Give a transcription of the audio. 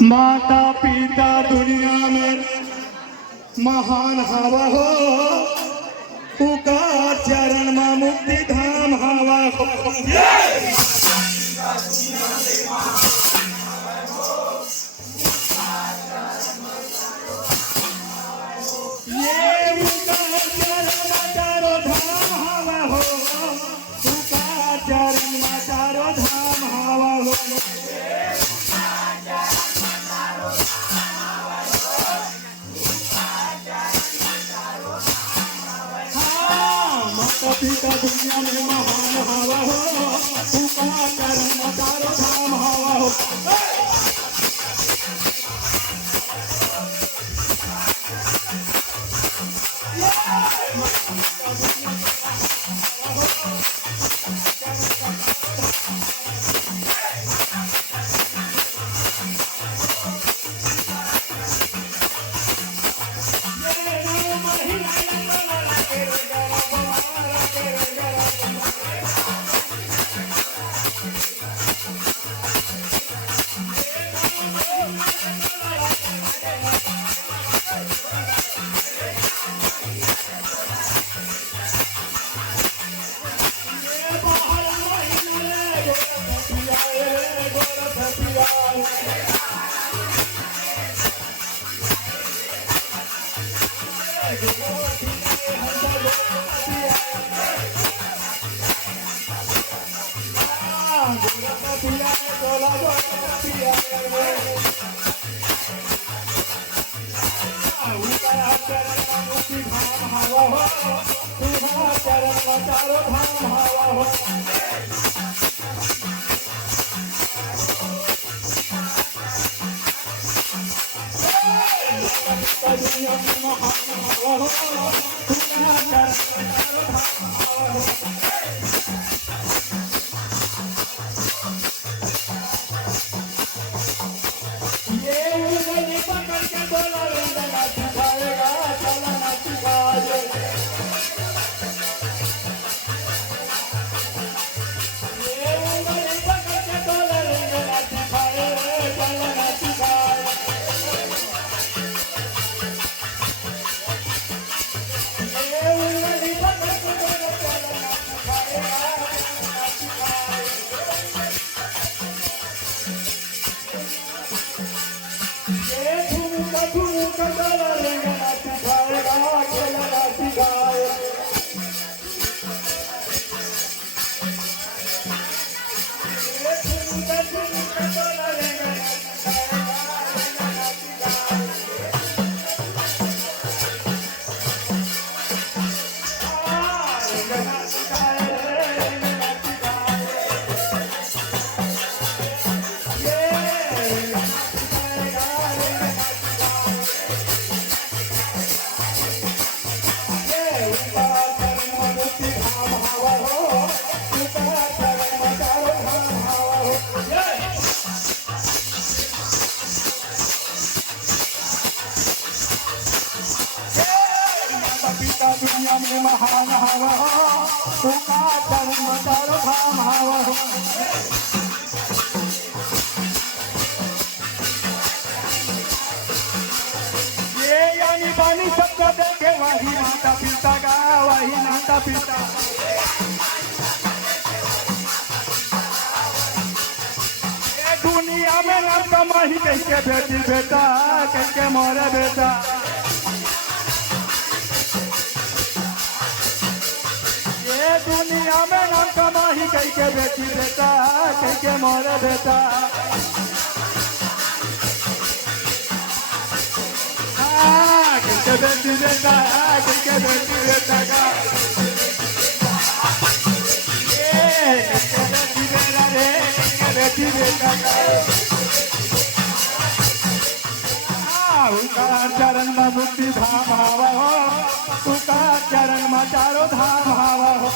माता पिता दुनिया में महान हवा हो, पुकार चरण में मुक्ति धाम हवा हो। ये पुकार चरण में चारों धाम हवा हो, पुकार चरण में चारों धाम हवा हो। माता पिता दुनिया में महान हवा हो, पुकार चरण में चारों धाम हवा हो। दुनिया में महान हवा हो, पुकार चरण में चारों धाम हवा हो। ये यानी पानी सबको देखे वही माता पिता का, वही माता पिता। ये दुनिया में नाम कमाही कैसे बेटी बेटा, कैसे मोरे बेटा। दुनिया में नाम कमाही कई के बेटी बेटा, कई के मोरे बेटा। कई के बेटी बेटा, कई के बेटी बेटा का। कई के बेटी बेटा रे, कई के बेटी बेटा का। पुकार चरण में मुक्ति धाम हवा हो, पुकार चरण में चारों धाम हवा हो।